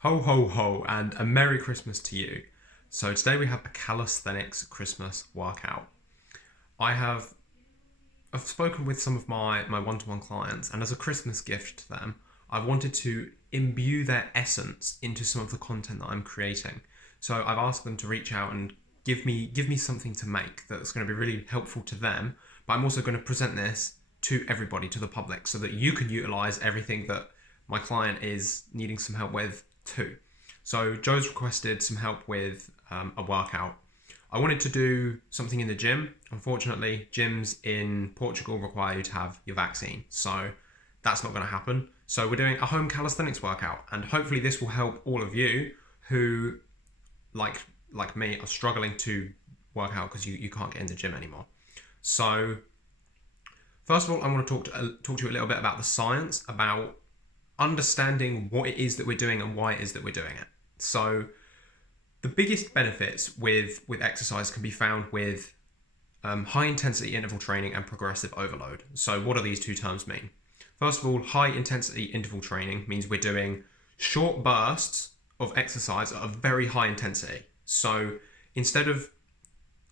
Ho ho ho and a Merry Christmas to you. So today we have a Calisthenics Christmas workout. I have I've spoken with some of my one-to-one clients, and as a Christmas gift to them, I wanted to imbue their essence into some of the content that I'm creating. So I've asked them to reach out and give me something to make that's going to be really helpful to them, but I'm also going to present this to everybody, to the public, so that you can utilize everything that my client is needing some help with too. So Joe's requested some help with a workout. I wanted to do something in the gym. Unfortunately, gyms in Portugal require you to have your vaccine, so that's not going to happen. So we're doing a home calisthenics workout, and hopefully this will help all of you who, like me, are struggling to work out because you can't get in the gym anymore. So first of all, I want to talk to you a little bit about the science, about understanding what it is that we're doing and why it is that we're doing it. So the biggest benefits with exercise can be found with high intensity interval training and progressive overload. So what do these two terms mean? First of all, high intensity interval training means we're doing short bursts of exercise at a very high intensity. So instead of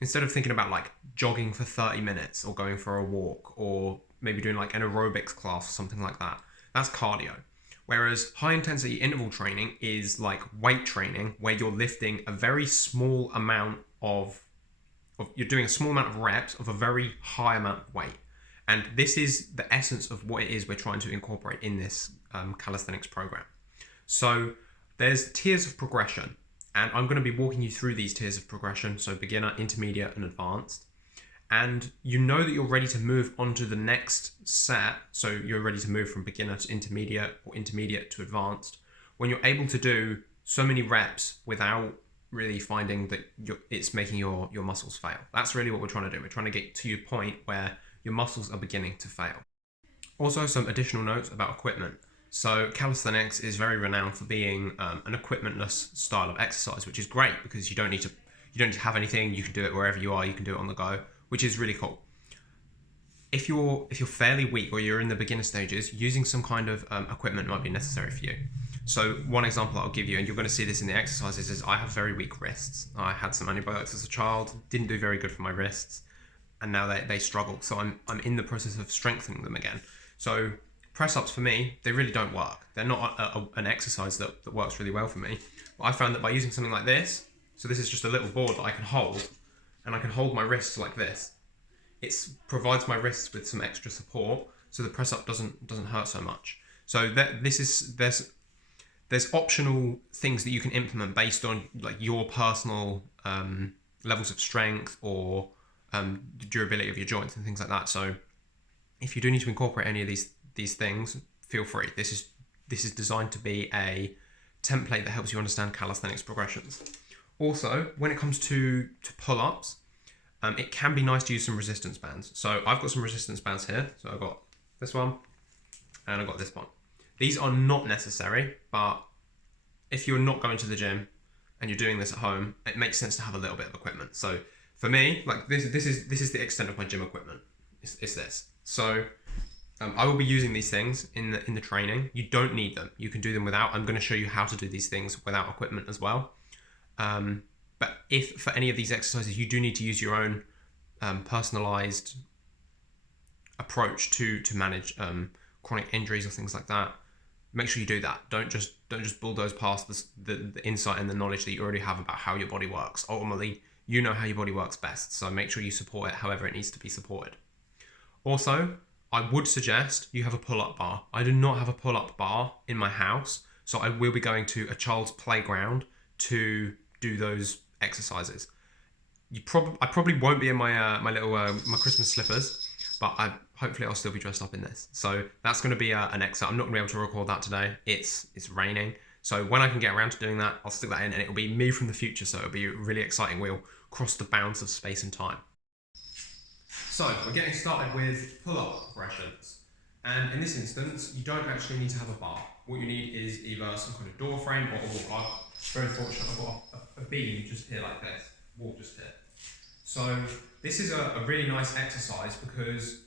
thinking about like jogging for 30 minutes or going for a walk or maybe doing like an aerobics class or something like that, that's cardio. Whereas high intensity interval training is like weight training, where you're lifting a very small amount you're doing a small amount of reps of a very high amount of weight. And this is the essence of what it is we're trying to incorporate in this calisthenics program. So there's tiers of progression, and I'm going to be walking you through these tiers of progression. So beginner, intermediate, and advanced. And you know that you're ready to move on to the next set. So you're ready to move from beginner to intermediate or intermediate to advanced when you're able to do so many reps without really finding that it's making your muscles fail. That's really what we're trying to do. We're trying to get to your point where your muscles are beginning to fail. Also, some additional notes about equipment. So calisthenics is very renowned for being an equipmentless style of exercise, which is great because you don't need to have anything. You can do it wherever you are. You can do it on the go, which is really cool. If you're fairly weak or you're in the beginner stages, using some kind of equipment might be necessary for you. So one example I'll give you, and you're going to see this in the exercises, is I have very weak wrists. I had some antibiotics as a child, didn't do very good for my wrists, and now they struggle. So I'm in the process of strengthening them again. So press-ups for me, they really don't work. They're not an exercise that works really well for me. But I found that by using something like this, so this is just a little board that I can hold, and I can hold my wrists like this. It provides my wrists with some extra support, so the press-up doesn't hurt so much. So there's optional things that you can implement based on like your personal levels of strength or the durability of your joints and things like that. So if you do need to incorporate any of these things, feel free. This is designed to be a template that helps you understand calisthenics progressions. Also, when it comes to pull-ups, it can be nice to use some resistance bands. So I've got some resistance bands here. So I've got this one and I've got this one. These are not necessary, but if you're not going to the gym and you're doing this at home, it makes sense to have a little bit of equipment. So for me, like this is the extent of my gym equipment. It's this. So I will be using these things in the training. You don't need them. You can do them without. I'm going to show you how to do these things without equipment as well. But if for any of these exercises you do need to use your own personalized approach to manage chronic injuries or things like that, make sure you do that. Don't just bulldoze past the insight and the knowledge that you already have about how your body works. Ultimately, you know how your body works best, so make sure you support it however it needs to be supported. Also, I would suggest you have a pull-up bar. I do not have a pull-up bar in my house, so I will be going to a child's playground to do those exercises. I probably won't be in my my Christmas slippers, but hopefully I'll still be dressed up in this. So that's going to be an extra. I'm not going to be able to record that today. It's raining, so when I can get around to doing that, I'll stick that in, and it'll be me from the future. So it'll be really exciting. We'll cross the bounds of space and time. So we're getting started with pull-up progressions, and in this instance, you don't actually need to have a bar. What you need is either some kind of door frame or a wall. I'm very fortunate. I've got a beam just here like this, wall just here. So this is a really nice exercise because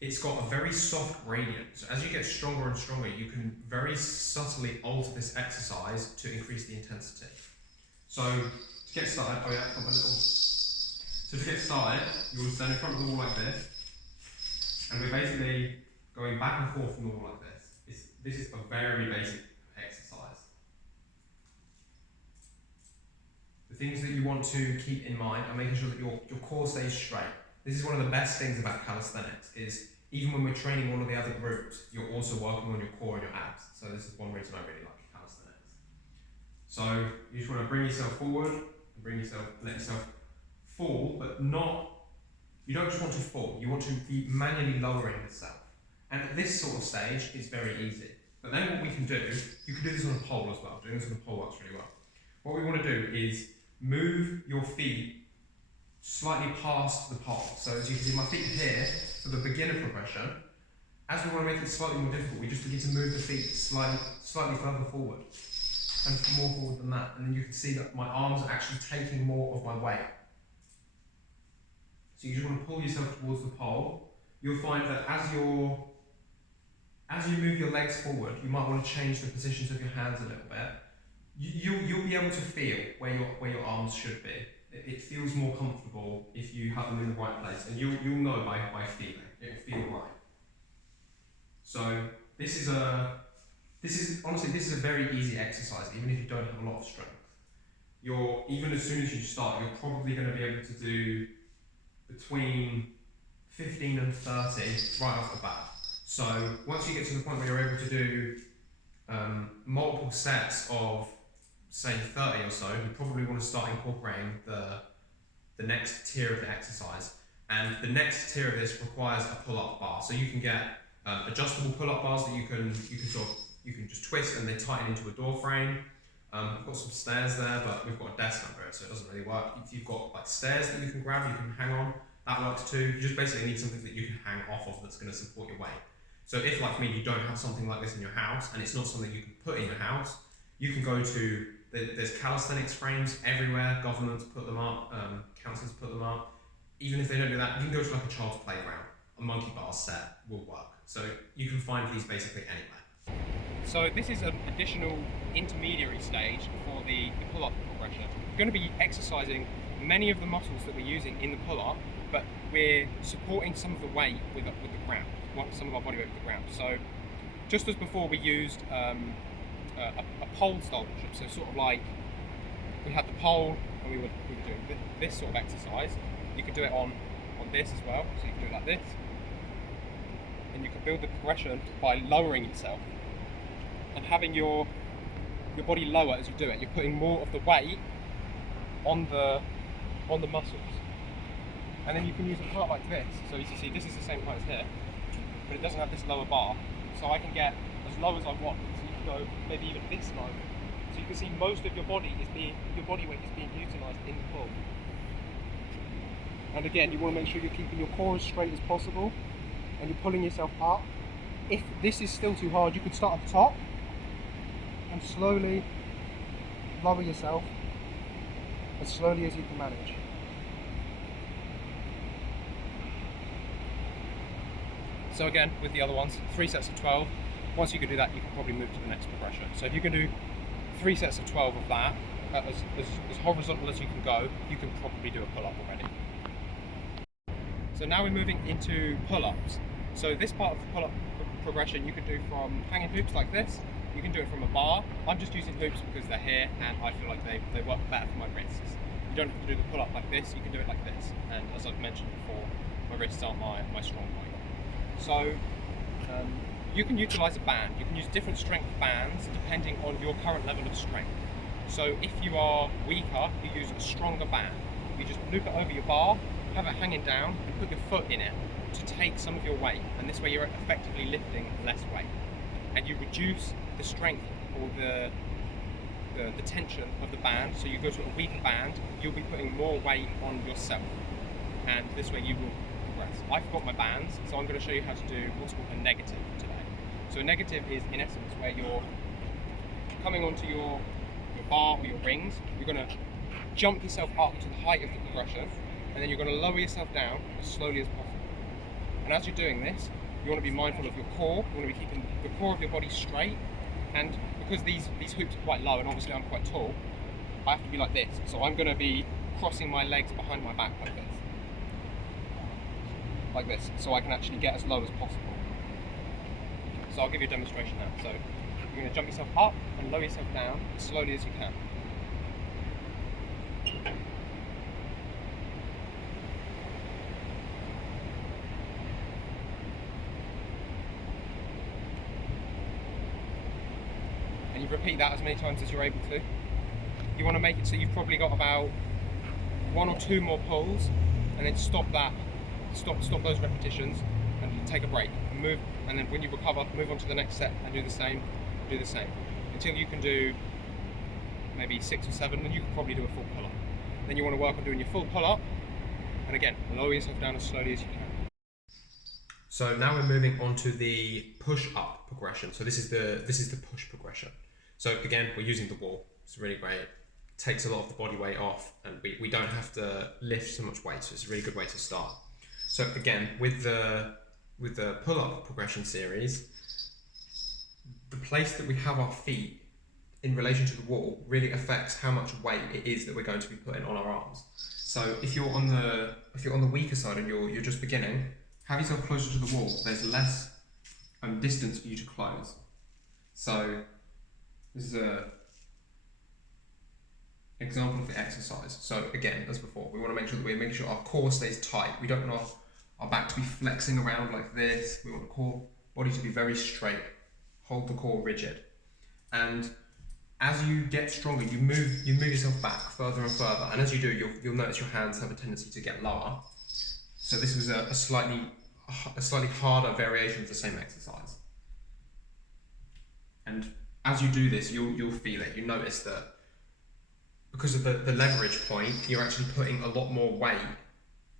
it's got a very soft gradient. So as you get stronger and stronger, you can very subtly alter this exercise to increase the intensity. So to get started, oh yeah, I've got my little. So to get started, you will stand in front of the wall like this, and we're basically going back and forth from the wall like this. This is a very basic exercise. The things that you want to keep in mind are making sure that your core stays straight. This is one of the best things about calisthenics, is even when we're training all of the other groups, you're also working on your core and your abs. So this is one reason I really like calisthenics. So you just want to bring yourself forward and let yourself fall, but not, you don't just want to fall, you want to be manually lowering yourself. And at this sort of stage, it's very easy. But then what we can do, you can do this on a pole as well. Doing this on a pole works really well. What we want to do is move your feet slightly past the pole. So as you can see, my feet are here for the beginner progression. As we want to make it slightly more difficult, we just begin to move the feet slightly further forward and more forward than that. And then you can see that my arms are actually taking more of my weight. So you just want to pull yourself towards the pole. You'll find that as you move your legs forward, you might want to change the positions of your hands a little bit. You'll be able to feel where your arms should be. It feels more comfortable if you have them in the right place, and you'll know by feeling. It'll feel right. So this is honestly a very easy exercise, even if you don't have a lot of strength. Even as soon as you start, you're probably going to be able to do between 15 and 30 right off the bat. So once you get to the point where you're able to do multiple sets of, say, 30 or so, you probably want to start incorporating the next tier of the exercise. And the next tier of this requires a pull-up bar. So you can get adjustable pull-up bars that you can just twist and they tighten into a door frame. I've got some stairs there, but we've got a desk under it, so it doesn't really work. If you've got like stairs that you can grab, you can hang on, that works too. You just basically need something that you can hang off of that's going to support your weight. So if, like me, you don't have something like this in your house, and it's not something you can put in your house, you can go to, there's calisthenics frames everywhere, governments put them up, councils put them up. Even if they don't do that, you can go to like a child's playground. A monkey bar set will work. So you can find these basically anywhere. So this is an additional intermediary stage for the pull-up progression. We're going to be exercising many of the muscles that we're using in the pull-up, but we're supporting some of the weight with the ground, some of our body weight with the ground. So just as before, we used a pole style push-up, so sort of like we had the pole and we were doing this sort of exercise. You could do it on this as well, so you can do it like this, and you can build the progression by lowering yourself and having your body lower as you do it. You're putting more of the weight on the muscles, and then you can use a part like this. So as you see, this is the same height as here, but it doesn't have this lower bar, so I can get as low as I want. So you can go maybe even this low. So you can see most of your body weight is being utilised in the pull. And again, you want to make sure you're keeping your core as straight as possible, and you're pulling yourself up. If this is still too hard, you could start at the top and slowly lower yourself as slowly as you can manage. So again, with the other ones, 3 sets of 12. Once you can do that, you can probably move to the next progression. So if you can do 3 sets of 12 of that, as horizontal as you can go, you can probably do a pull-up already. So now we're moving into pull-ups. So this part of the pull-up progression you can do from hanging hoops like this. You can do it from a bar. I'm just using hoops because they're here and I feel like they work better for my wrists. You don't have to do the pull-up like this, you can do it like this. And as I've mentioned before, my wrists aren't my strong point. So you can utilise a band. You can use different strength bands depending on your current level of strength. So if you are weaker, you use a stronger band. You just loop it over your bar, have it hanging down, and put your foot in it to take some of your weight. And this way you're effectively lifting less weight. And you reduce the strength or the tension of the band. So you go to a weaker band, you'll be putting more weight on yourself. And this way you will progress. I forgot my bands, so I'm going to show you how to do what's called a negative today. So a negative is in essence where you're coming onto your bar or your rings. You're going to jump yourself up to the height of the progression, and then you're going to lower yourself down as slowly as possible. And as you're doing this, you want to be mindful of your core. You want to be keeping the core of your body straight. And because these hoops are quite low, and obviously I'm quite tall, I have to be like this. So I'm going to be crossing my legs behind my back like this, so I can actually get as low as possible. So I'll give you a demonstration now. So you're going to jump yourself up and lower yourself down as slowly as you can. And you repeat that as many times as you're able to. You want to make it so you've probably got about 1 or 2 more pulls, and then stop those repetitions and take a break and move, and then when you recover, move on to the next set and do the same until you can do maybe 6 or 7, and you can probably do a full pull-up. Then you want to work on doing your full pull-up, and again, lower yourself down as slowly as you can. So now we're moving on to the push-up progression. So this is the push progression. So again, we're using the wall. It's really great. Takes a lot of the body weight off, and we don't have to lift so much weight, so it's a really good way to start. So again, with the pull-up progression series, the place that we have our feet in relation to the wall really affects how much weight it is that we're going to be putting on our arms. So if you're on the weaker side and you're just beginning, have yourself closer to the wall. There's less distance for you to close. So this is a example of the exercise. So again, as before, we want to make sure that we're making sure our core stays tight. We don't want our back to be flexing around like this. We want the core body to be very straight. Hold the core rigid. And as you get stronger, you move yourself back further and further. And as you do, you'll notice your hands have a tendency to get lower. So this was a slightly harder variation of the same exercise. And as you do this, you'll feel it. You notice that because of the leverage point, you're actually putting a lot more weight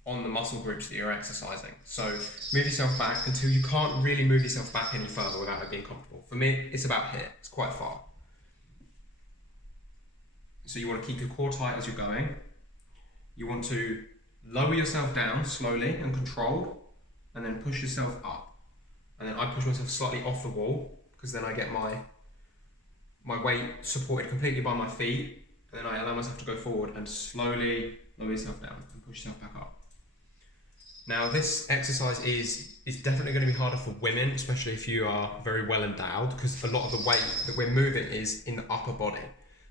on the muscle groups that you're exercising. So move yourself back until you can't really move yourself back any further without it being comfortable. For me, it's about here. It's quite far. So you want to keep your core tight as you're going. You want to lower yourself down slowly and controlled, and then push yourself up. And then I push myself slightly off the wall, because then I get my weight supported completely by my feet, and then I allow myself to go forward and slowly lower yourself down and push yourself back up. Now this exercise is definitely going to be harder for women, especially if you are very well endowed, because a lot of the weight that we're moving is in the upper body.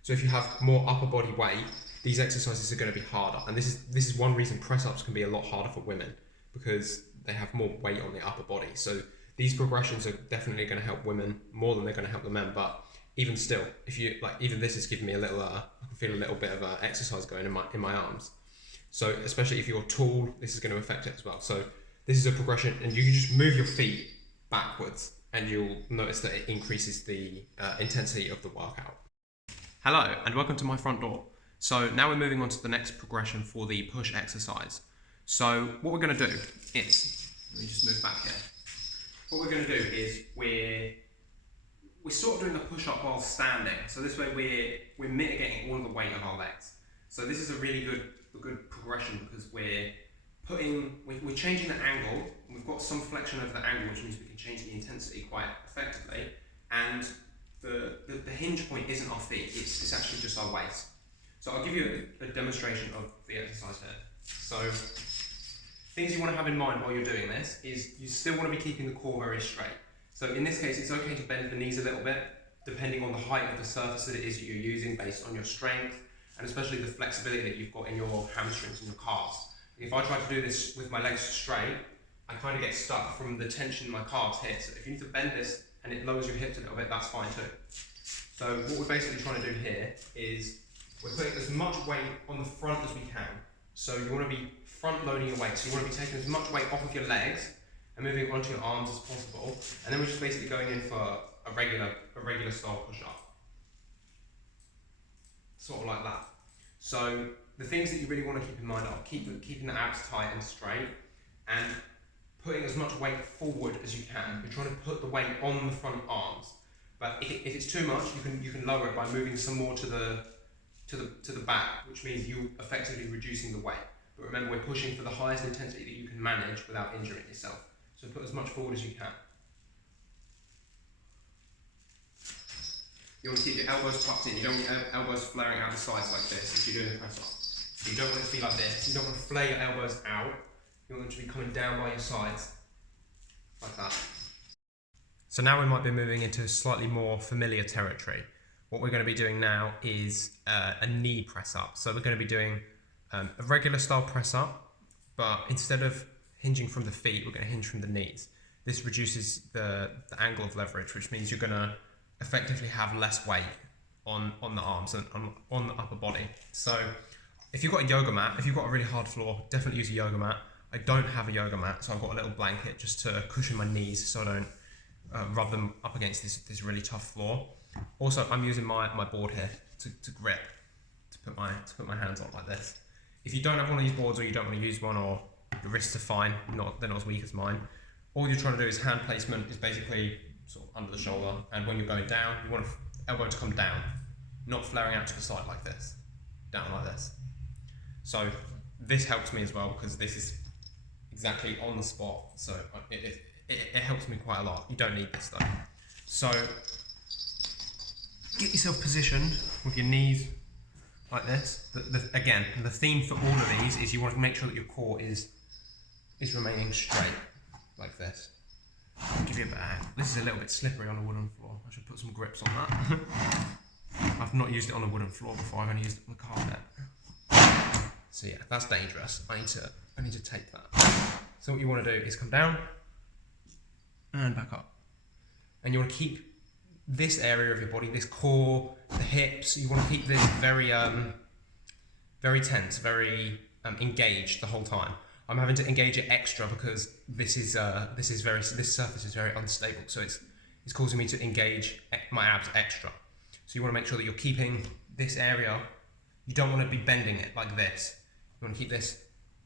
So if you have more upper body weight, these exercises are going to be harder. And this is one reason press-ups can be a lot harder for women, because they have more weight on the upper body. So these progressions are definitely going to help women more than they're going to help the men. But even still, if you even this is giving me a little, I can feel a little bit of exercise going in my arms. So especially if you're tall, this is going to affect it as well. So this is a progression, and you can just move your feet backwards, and you'll notice that it increases the intensity of the workout. Hello, and welcome to my front door. So now we're moving on to the next progression for the push exercise. So what we're going to do is, let me just move back here. What we're going to do is we're sort of doing a push-up while standing. So this way we're mitigating all of the weight of our legs. So this is a really good progression, because we're changing the angle, and we've got some flexion over the angle, which means we can change the intensity quite effectively. And the hinge point isn't our feet, it's actually just our waist. So I'll give you a demonstration of the exercise here. So things you want to have in mind while you're doing this is you still want to be keeping the core very straight. So in this case, it's okay to bend the knees a little bit, depending on the height of the surface that it is that you're using, based on your strength, and especially the flexibility that you've got in your hamstrings and your calves. If I try to do this with my legs straight, I kind of get stuck from the tension in my calves here. So if you need to bend this and it lowers your hips a little bit, that's fine too. So what we're basically trying to do here is we're putting as much weight on the front as we can. So you want to be front loading your weight. So you want to be taking as much weight off of your legs and moving it onto your arms as possible. And then we're just basically going in for a regular style push-up. Sort of like that. So the things that you really want to keep in mind are keeping the abs tight and straight, and putting as much weight forward as you can. You're trying to put the weight on the front arms. But if it's too much, you can lower it by moving some more to the back, which means you're effectively reducing the weight. But remember, we're pushing for the highest intensity that you can manage without injuring yourself. So put as much forward as you can. You want to keep your elbows tucked in. You don't want your elbows flaring out the sides like this if you're doing a press up. So you don't want it to be like this. You don't want to flare your elbows out. You want them to be coming down by your sides, like that. So now we might be moving into slightly more familiar territory. What we're going to be doing now is a knee press up. So we're going to be doing a regular style press up, but instead of hinging from the feet, we're going to hinge from the knees. This reduces the angle of leverage, which means you're going to effectively have less weight on the arms and on the upper body. So if you've got a yoga mat, if you've got a really hard floor, definitely use a yoga mat. I don't have a yoga mat, so I've got a little blanket just to cushion my knees so I don't rub them up against this really tough floor. Also, I'm using my board here to grip, to put my hands on like this. If you don't have one of these boards, or you don't want to use one, or your wrists are fine, they're not as weak as mine, all you're trying to do is hand placement is basically sort of under the shoulder, and when you're going down, you want the elbow to come down, not flaring out to the side like this, down like this. So this helps me as well because this is exactly on the spot, so it helps me quite a lot. You don't need this though. So get yourself positioned with your knees like this. Again, the theme for all of these is you want to make sure that your core is remaining straight, like this. I'll give you a bag. This is a little bit slippery on a wooden floor. I should put some grips on that. I've not used it on a wooden floor before. I've only used it on the carpet. So yeah, that's dangerous. I need to tape that. So what you want to do is come down and back up, and you want to keep this area of your body, this core, the hips. You want to keep this very very tense, very engaged the whole time. I'm having to engage it extra because this surface is very unstable, so it's causing me to engage my abs extra. So you want to make sure that you're keeping this area. You don't want to be bending it like this. You want to keep this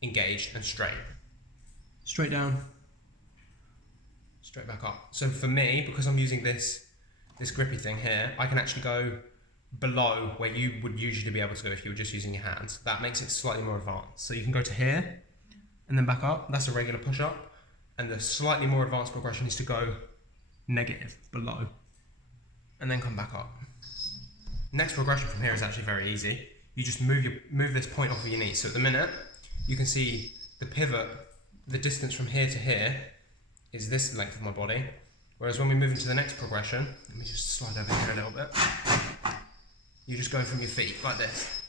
engaged and straight. Straight down, straight back up. So for me, because I'm using this grippy thing here, I can actually go below where you would usually be able to go if you were just using your hands. That makes it slightly more advanced. So you can go to here and then back up. That's a regular push-up. And the slightly more advanced progression is to go negative, below, and then come back up. Next progression from here is actually very easy. You just move this point off of your knee. So at the minute, you can see the pivot, the distance from here to here is this length of my body. Whereas when we move into the next progression, let me just slide over here a little bit. You just go from your feet like this.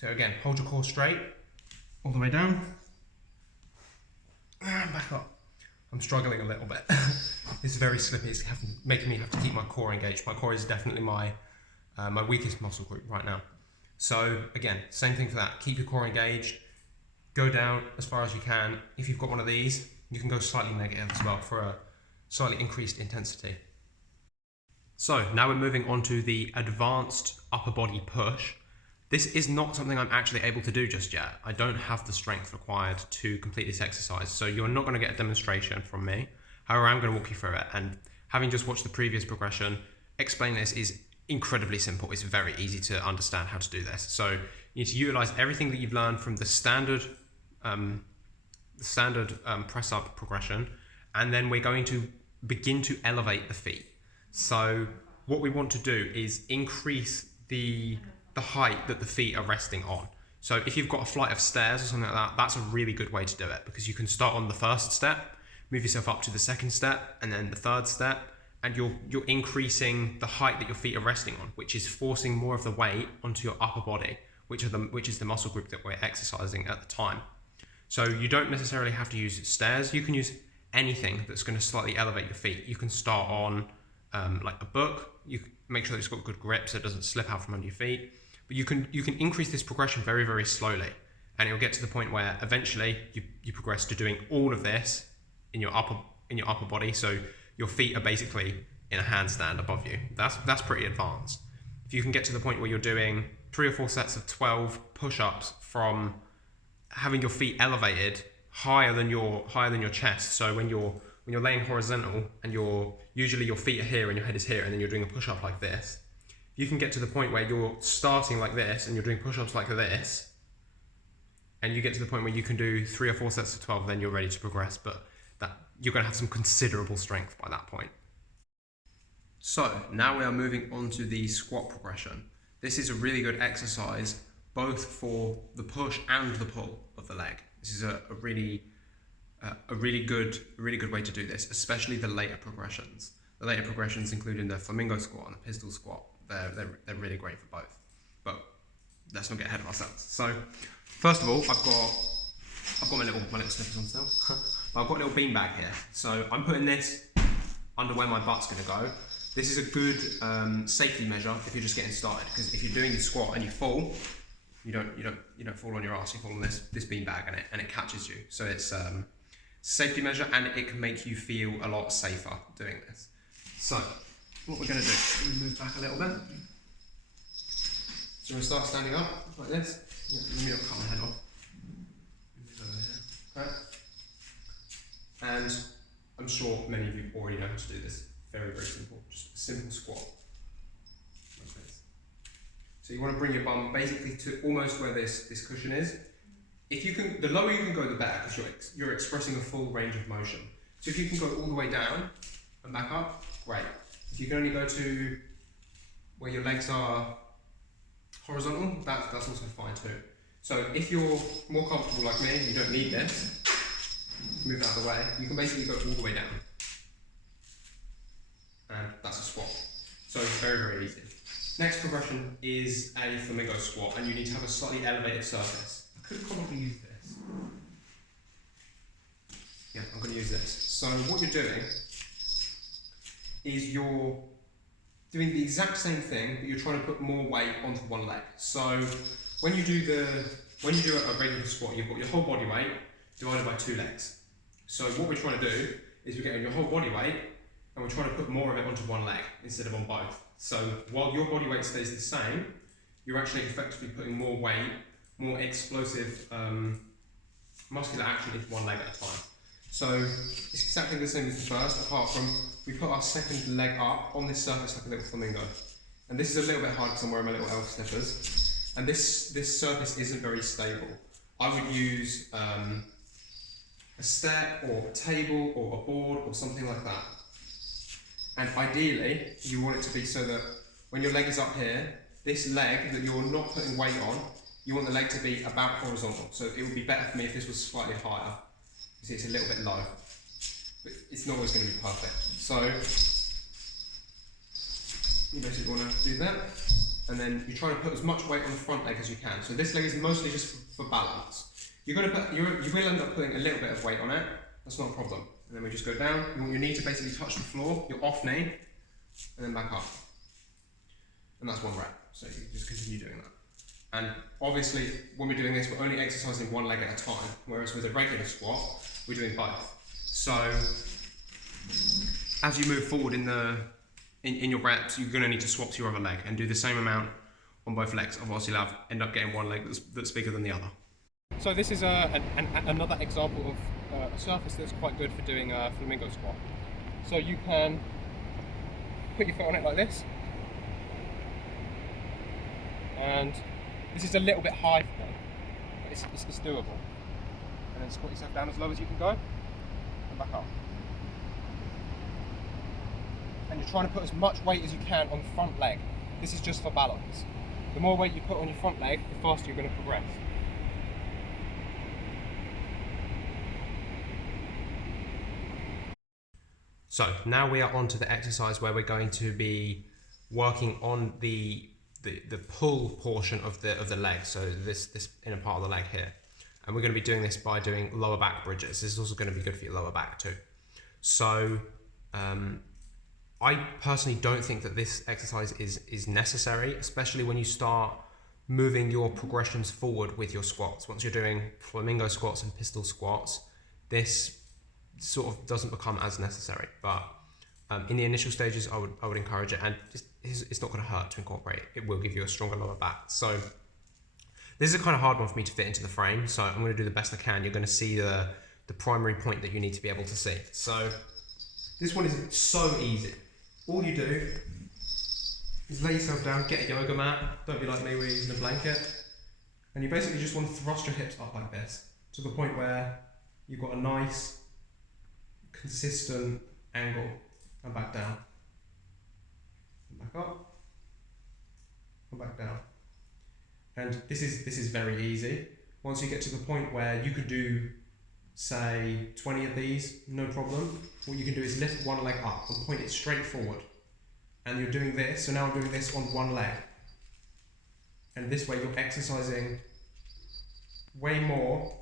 So again, hold your core straight, all the way down, and back up. I'm struggling a little bit. It's very slippy, it's making me have to keep my core engaged. My core is definitely my weakest muscle group right now. So again, same thing for that. Keep your core engaged, go down as far as you can. If you've got one of these, you can go slightly negative as well for a slightly increased intensity. So now we're moving on to the advanced upper body push. This is not something I'm actually able to do just yet. I don't have the strength required to complete this exercise, so you're not going to get a demonstration from me. However, I'm going to walk you through it, and having just watched the previous progression, explaining this is incredibly simple. It's very easy to understand how to do this. So you need to utilize everything that you've learned from the standard press up progression, and then we're going to begin to elevate the feet. So what we want to do is increase the height that the feet are resting on. So if you've got a flight of stairs or something like that, that's a really good way to do it, because you can start on the first step, move yourself up to the second step, and then the third step, and you're increasing the height that your feet are resting on, which is forcing more of the weight onto your upper body, which is the muscle group that we're exercising at the time. So you don't necessarily have to use stairs. You can use anything that's going to slightly elevate your feet. You can start on like a book. You can make sure that it's got good grip so it doesn't slip out from under your feet. But you can increase this progression very, very slowly, and it'll get to the point where eventually you progress to doing all of this in your upper body. So your feet are basically in a handstand above you. That's pretty advanced. If you can get to the point where you're doing 3 or 4 sets of 12 push-ups from having your feet elevated higher than your chest. So when you're laying horizontal and usually your feet are here and your head is here, and then you're doing a push-up like this. You can get to the point where you're starting like this and you're doing push-ups like this, and you get to the point where you can do 3 or 4 sets of 12, then you're ready to progress, but that you're going to have some considerable strength by that point. So now we are moving on to the squat progression. This is a really good exercise both for the push and the pull of the leg. This is a really good way to do this, especially the later progressions. The later progressions, including the Flamingo Squat and the pistol squat, they're really great for both. But let's not get ahead of ourselves. So first of all, I've got my little slippers on still. But I've got a little beanbag here. So I'm putting this under where my butt's going to go. This is a good safety measure if you're just getting started, because if you're doing the squat and you fall, you don't fall on your ass. You fall on this beanbag and it catches you. So it's a safety measure, and it can make you feel a lot safer doing this. So what we're going to do is move back a little bit. So we're going to start standing up like this. Let me not cut my head off. Move over here. Okay. And I'm sure many of you already know how to do this. Very, very simple. Just a simple squat. Like this. So you want to bring your bum basically to almost where this cushion is. If you can, the lower you can go, the better, because you're expressing a full range of motion. So if you can go all the way down and back up, great. If you can only go to where your legs are horizontal, that's also fine too. So if you're more comfortable like me, you don't need this, move out of the way, you can basically go all the way down. And that's a squat. So it's very, very easy. Next progression is a Flamingo Squat, and you need to have a slightly elevated surface. I could probably use this. Yeah, I'm going to use this. So what you're doing is you're doing the exact same thing, but you're trying to put more weight onto one leg. So when you do a regular squat, you've got your whole body weight divided by 2 legs. So what we're trying to do is we're getting your whole body weight, and we're trying to put more of it onto one leg instead of on both. So while your body weight stays the same, you're actually effectively putting more weight, more explosive muscular action into one leg at a time. So it's exactly the same as the first, apart from we put our second leg up on this surface like a little flamingo. And this is a little bit hard because I'm wearing my little elf slippers. And this surface isn't very stable. I would use a step or a table or a board or something like that. And ideally, you want it to be so that when your leg is up here, this leg that you're not putting weight on, you want the leg to be about horizontal. So it would be better for me if this was slightly higher. You see, it's a little bit low, but it's not always going to be perfect. So you basically want to do that, and then you try to put as much weight on the front leg as you can. So this leg is mostly just for balance. You're going to put, you will end up putting a little bit of weight on it. That's not a problem. And then we just go down. You want your knee to basically touch the floor, your off knee, and then back up. And that's 1 rep. So you just continue doing that. And obviously, when we're doing this, we're only exercising one leg at a time, whereas with a regular squat, we're doing both. So as you move forward in your reps, you're going to need to swap to your other leg and do the same amount on both legs. Otherwise, you'll end up getting one leg that's bigger than the other. So this is another example of a surface that's quite good for doing a Flamingo Squat. So you can put your foot on it like this, and this is a little bit high for me, but it's doable. And then squat yourself down as low as you can go, and back up. And you're trying to put as much weight as you can on the front leg. This is just for balance. The more weight you put on your front leg, the faster you're going to progress. So now we are on to the exercise where we're going to be working on the pull portion of the leg. So this inner part of the leg here. And we're going to be doing this by doing lower back bridges. This is also going to be good for your lower back too. So I personally don't think that this exercise is necessary, especially when you start moving your progressions forward with your squats. Once you're doing Flamingo squats and pistol squats, this sort of doesn't become as necessary. But in the initial stages, I would encourage it, and it's not going to hurt to incorporate. It will give you a stronger lower back. So this is a kind of hard one for me to fit into the frame, so I'm going to do the best I can. You're going to see the primary point that you need to be able to see. So this one is so easy. All you do is lay yourself down, get a yoga mat. Don't be like me, we're using a blanket. And you basically just want to thrust your hips up like this, to the point where you've got a nice, consistent angle, and back down. And back up, and back down. And this is very easy. Once you get to the point where you could do, say, 20 of these, no problem. What you can do is lift one leg up and point it straight forward. And you're doing this, so now I'm doing this on one leg. And this way you're exercising way more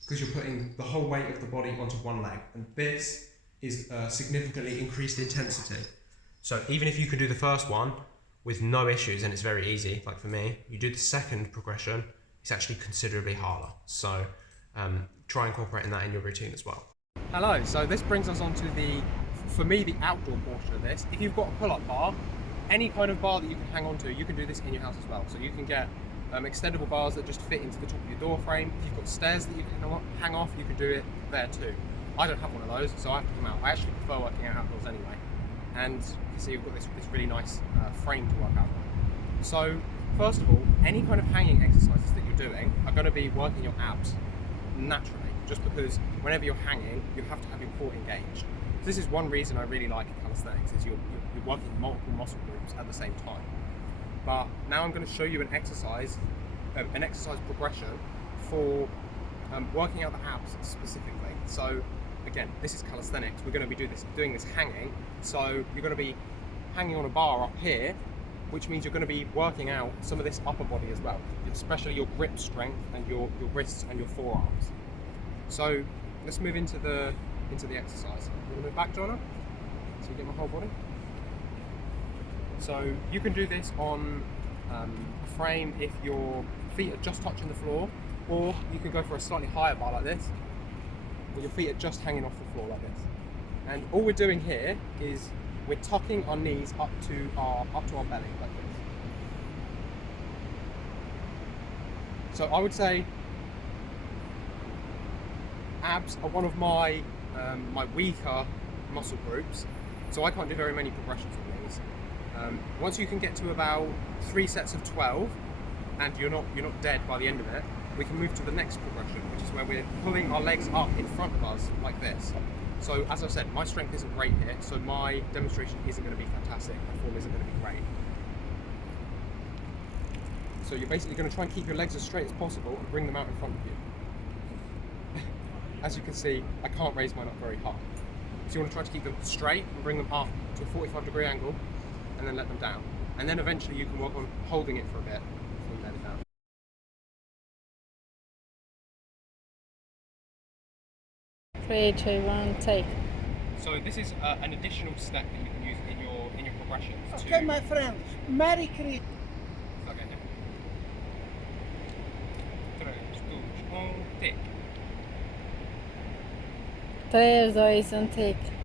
because you're putting the whole weight of the body onto one leg. And this is significantly increased intensity. So even if you can do the first one with no issues and it's very easy, like for me, you do the second progression, it's actually considerably harder. So try incorporating that in your routine as well. Hello, so this brings us on to for me, the outdoor portion of this. If you've got a pull-up bar, any kind of bar that you can hang on to, you can do this in your house as well. So you can get extendable bars that just fit into the top of your door frame. If you've got stairs that you can hang off, you can do it there too. I don't have one of those, so I have to come out. I actually prefer working out outdoors anyway. And you can see you've got this really nice frame to work out on. So first of all, any kind of hanging exercises that you're doing are going to be working your abs naturally, just because whenever you're hanging, you have to have your core engaged. So this is one reason I really like calisthenics, is you're working multiple muscle groups at the same time. But now I'm going to show you an exercise progression for working out the abs specifically. So again, this is calisthenics. We're going to be doing this hanging. So you're going to be hanging on a bar up here, which means you're going to be working out some of this upper body as well, especially your grip strength and your wrists and your forearms. So let's move into the exercise. You want to move back, Jonah? So you get my whole body. So you can do this on a frame if your feet are just touching the floor, or you can go for a slightly higher bar like this, where your feet are just hanging off the floor like this. And all we're doing here is we're tucking our knees up to our belly like this. So I would say abs are one of my my weaker muscle groups, so I can't do very many progressions on these. Once you can get to about 3 sets of 12 and you're not dead by the end of it, we can move to the next progression, which is where we're pulling our legs up in front of us like this. So as I said, my strength isn't great here, so my demonstration isn't going to be fantastic, my form isn't going to be great. So you're basically going to try and keep your legs as straight as possible and bring them out in front of you. As you can see, I can't raise mine up very high. So you want to try to keep them straight and bring them up to a 45-degree angle and then let them down. And then eventually you can work on holding it for a bit before you let it down. 3, 2, 1, take. So this is an additional step that you can use in your progressions. Okay, my friend. Merry Christmas. 3, 2, 1, take. 3, 2, 1, take.